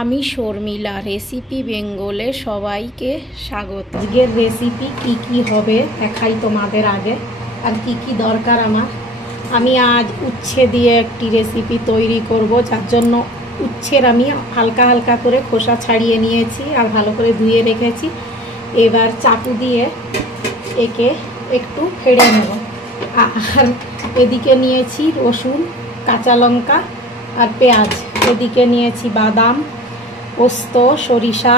আমি শর্মিলা রেসিপি বেঙ্গলে সবাইকে স্বাগত। আজকের রেসিপি কি হবে দেখাই তোমাদের আগে, আর কি দরকার আমার। আমি আজ উচ্ছে দিয়ে একটি রেসিপি তৈরি করব, যার জন্য উচ্ছের আমি হালকা হালকা করে খোসা ছাড়িয়ে নিয়েছি আর ভালো করে ধুয়ে রেখেছি। এবার চাকু দিয়ে একে একটু ফেড়ে নেব। আর এদিকে নিয়েছি রসুন, কাঁচা লঙ্কা আর পেঁয়াজ। এদিকে নিয়েছি বাদাম, পোস্ত, সরিষা,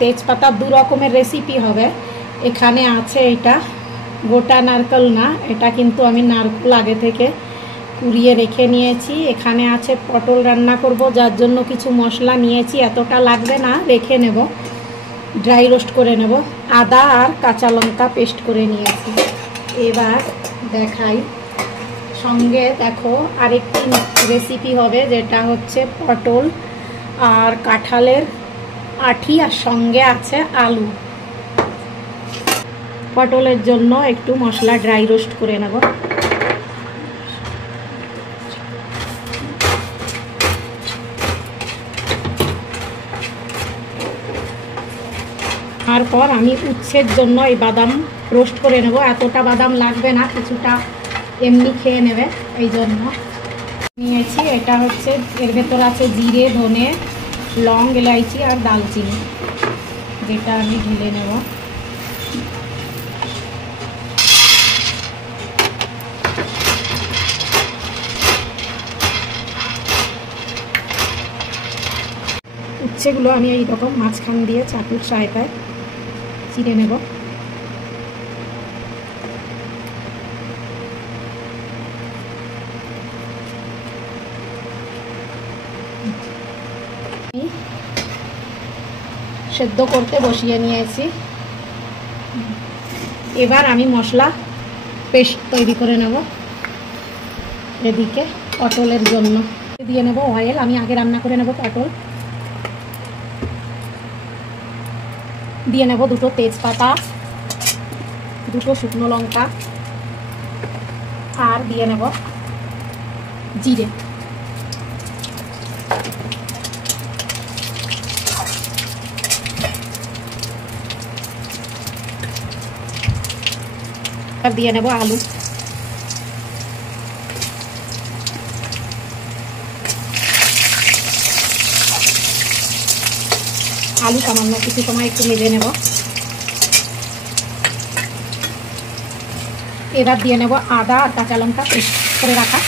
তেজপাতা। দু রকমের রেসিপি হবে। এখানে আছে এটা গোটা নারকেল না, এটা কিন্তু আমি নারকেল আগে থেকে কুড়িয়ে রেখে নিয়েছি। এখানে আছে পটল রান্না করব, যার জন্য কিছু মশলা নিয়েছি, এতটা লাগবে না, রেখে নেব, ড্রাই রোস্ট করে নেব। আদা আর কাঁচা লঙ্কা পেস্ট করে নিয়েছি। এবার দেখাই, সঙ্গে দেখো আরেকটি রেসিপি হবে, যেটা হচ্ছে পটল আর কাঁঠালের আঁটি, আর সঙ্গে আছে আলু। পটলের জন্য একটু মশলা ড্রাই রোস্ট করে নেব। তারপর আমি উচ্ছের জন্য এই বাদাম রোস্ট করে নেব। এতটা বাদাম লাগবে না, কিছুটা এমনি খেয়ে নেবে, এই জন্য নিয়েছি। এটা হচ্ছে, এর ভেতর আছে জিরে, ধনে, লং, এলাইচি আর দালচিনি, যেটা আমি ঢেলে নেব। উচ্ছেগুলো আমি এই রকম মাঝখান দিয়ে চাকুর সহায়তায় চিড়ে নেব। সেদ্ধ করতে বসিয়ে নিয়েছি। এবার আমি মশলা পেস্ট তৈরি করে নেব। এদিকে পটলের জন্য দিয়ে নেব অয়েল। আমি আগে রান্না করে নেব পটল। দিয়ে নেব দুটো তেজপাতা, দুটো শুকনো লঙ্কা, আর দিয়ে নেব জিরে। আর দিয়ে নেব আলু। আলু সামান্য কিছু সময় একটু ভেজে নেব। এবার দিয়ে নেব আদা আর কাঁচা লঙ্কা পেস্ট করে রাখা।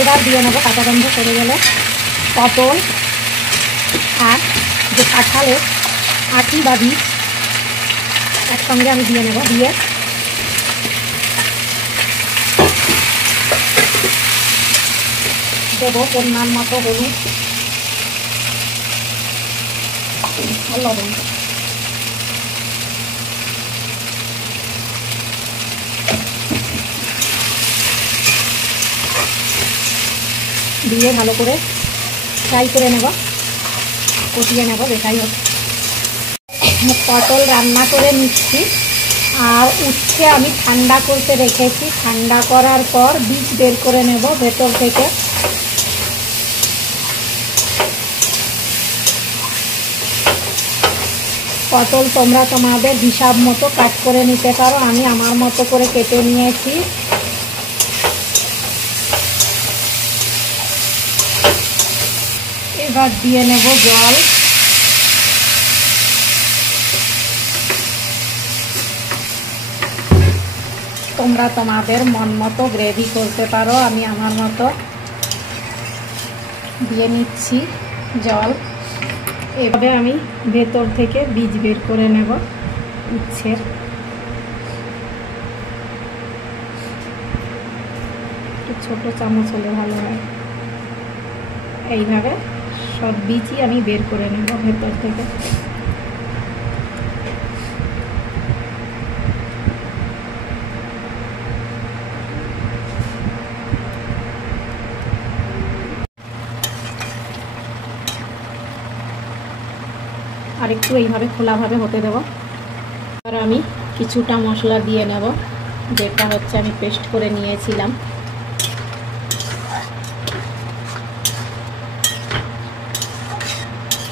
এবার দিয়ে নেব কাঁচা গন্ধ সরে গেলে পটল আর যে কাঁঠালের আঁটি বা বীজ একসঙ্গে আমি দিয়ে নেব। দিয়ে দেবো পরিমাণ মতো হলুদ আর লবণ। দিয়ে ভালো করে ফ্রাই করে নেব, কষিয়ে নেব, যেটাই হোক। পটল রান্না করে নিচ্ছি, আর উচ্ছে আমি ঠান্ডা করতে রেখেছি। ঠান্ডা করার পর বীজ বের করে নেব ভেতর থেকে। পটল তোমরা তোমাদের হিসাব মতো কাট করে নিতে পারো, আমি আমার মতো করে কেটে নিয়েছি। এবার দিয়ে নেব জল। তোমরা তোমাদের মন মতো গ্রেভি করতে পারো, আমি আমার মতো দিয়ে নিচ্ছি জল। এভাবে আমি ভেতর থেকে বীজ বের করে নেব উচ্ছের। ছোট চামচ হলে ভালো হয়। এইভাবে সব বীজই আমি বের করে নেব ভেতর থেকে। আর একটু এইভাবে খোলাভাবে হতে দেব। আর আমি কিছুটা মশলা দিয়ে নেব, যেটা হচ্ছে আমি পেস্ট করে নিয়েছিলাম।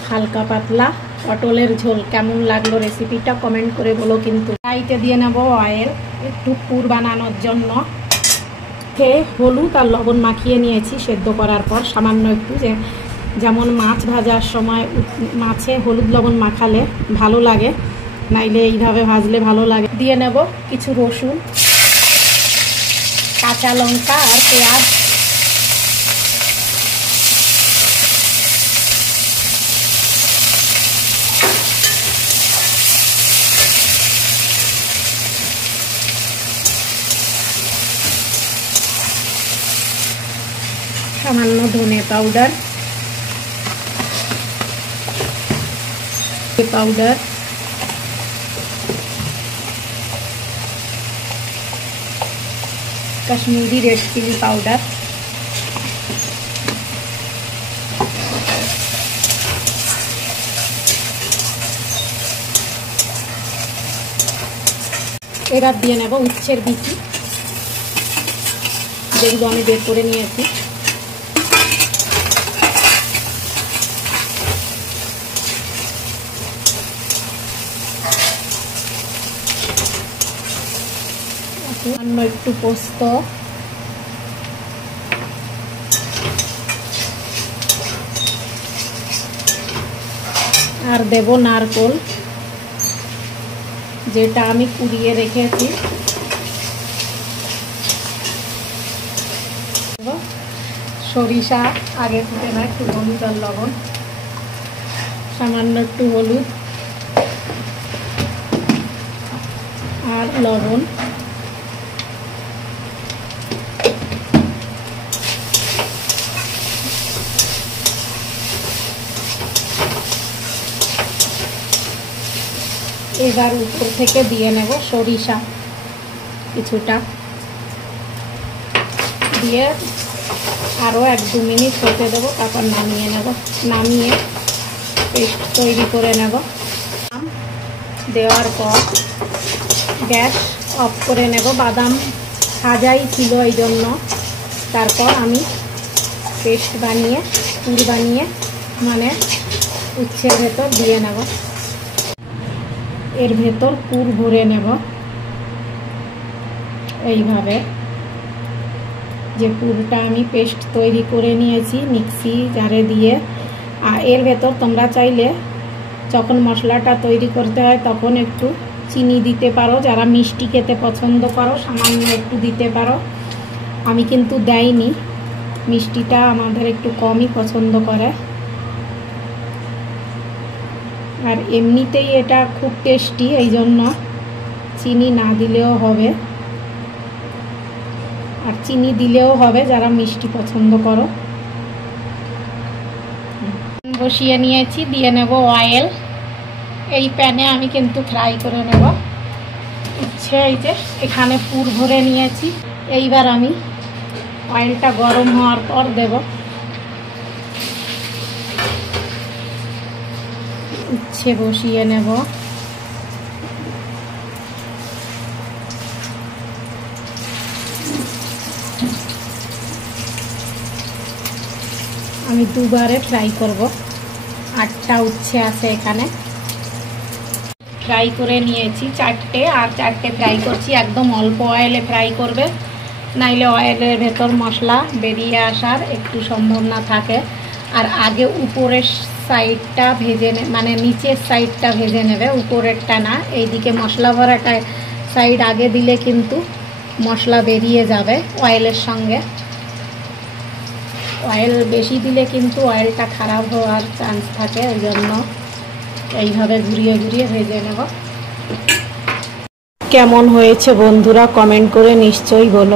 হালকা পাতলা পটলের ঝোল। কেমন লাগলো রেসিপিটা কমেন্ট করে বলো কিন্তু। কড়াইতে দিয়ে নেব অয়েল একটু পুর বানানোর জন্য। হলুদ আর লবণ মাখিয়ে নিয়েছি সেদ্ধ করার পর সামান্য একটু, যেমন মাছ ভাজার সময় মাছে হলুদ লবণ মাখালে ভালো লাগে, নাইলে এইভাবে ভাজলে ভালো লাগে। দিয়ে নেব কিছু রসুন, কাঁচা লঙ্কা আর পেঁয়াজ। সামান্য ধনে powder, Kashmiri red chili powder, এবার দিয়ে নেব উচ্ছের বিচি, যেগুলো আমি বের করে নিয়েছি। সামান্য একটু পোস্ত, আর দেব নারকেল, যেটা আমি কুড়িয়ে রেখেছি। সরিষা আগে ফুটে না, একটু হলুদ আর লবণ, সামান্য একটু হলুদ আর লবণ, এবার উপর থেকে দিয়ে নেব সরিষা কিছুটা, দিয়ে আরও 1-2 মিনিট হতে দেবো, তারপর নামিয়ে নেব। নামিয়ে পেস্ট তৈরি করে নেব। দেওয়ার পর গ্যাস অফ করে নেব। বাদাম ভাজাই ছিল এই জন্য। তারপর আমি পেস্ট বানিয়ে পুর বানিয়ে মানে উচ্ছের ভেতর দিয়ে নেব। এর ভেতর পুর ভরে নেব এইভাবে। যে পুরটা আমি পেস্ট তৈরি করে নিয়েছি মিক্সি জারে দিয়ে, আর এর ভেতর তোমরা চাইলে যখন মশলাটা তৈরি করতে হয় তখন একটু চিনি দিতে পারো, যারা মিষ্টি খেতে পছন্দ করো সামান্য একটু দিতে পারো। আমি কিন্তু দেইনি, মিষ্টিটা আমাদের একটু কমই পছন্দ করে। আর এমনিতেই এটা খুব টেস্টি, এই জন্য চিনি না দিলেও হবে, আর চিনি দিলেও হবে যারা মিষ্টি পছন্দ করো। বসিয়ে নিয়েছি, দিয়ে নেব অয়েল। এই প্যানে আমি কিন্তু ফ্রাই করে নেব উচ্ছে। এই যে এখানে পুর ভরে নিয়েছি। এইবার আমি অয়েলটা গরম হওয়ার পর দেব উচ্ছে, বসিয়ে নেব। আমি দুবারে ফ্রাই করব, 8টা উচ্ছে আছে এখানে। ফ্রাই করে নিয়েছি 4টে, আর 4টে ফ্রাই করছি। একদম অল্প অয়েলে ফ্রাই করবে, নাইলে অয়েলের ভেতর মশলা বেরিয়ে আসার একটু সম্ভাবনা থাকে। আর আগে উপরের সাইডটা ভেজে মানে নিচের সাইডটা ভেজে নেবে, উপরেরটা না। এইদিকে মশলা ভরাটা সাইড আগে দিলে কিন্তু মশলা বেরিয়ে যাবে অয়েলের সঙ্গে। অয়েল বেশি দিলে কিন্তু অয়েলটা খারাপ হওয়ার চান্স থাকে, ওই জন্য এইভাবে ঘুরিয়ে ঘুরিয়ে ভেজে নেব। কেমন হয়েছে বন্ধুরা কমেন্ট করে নিশ্চয়ই বলো।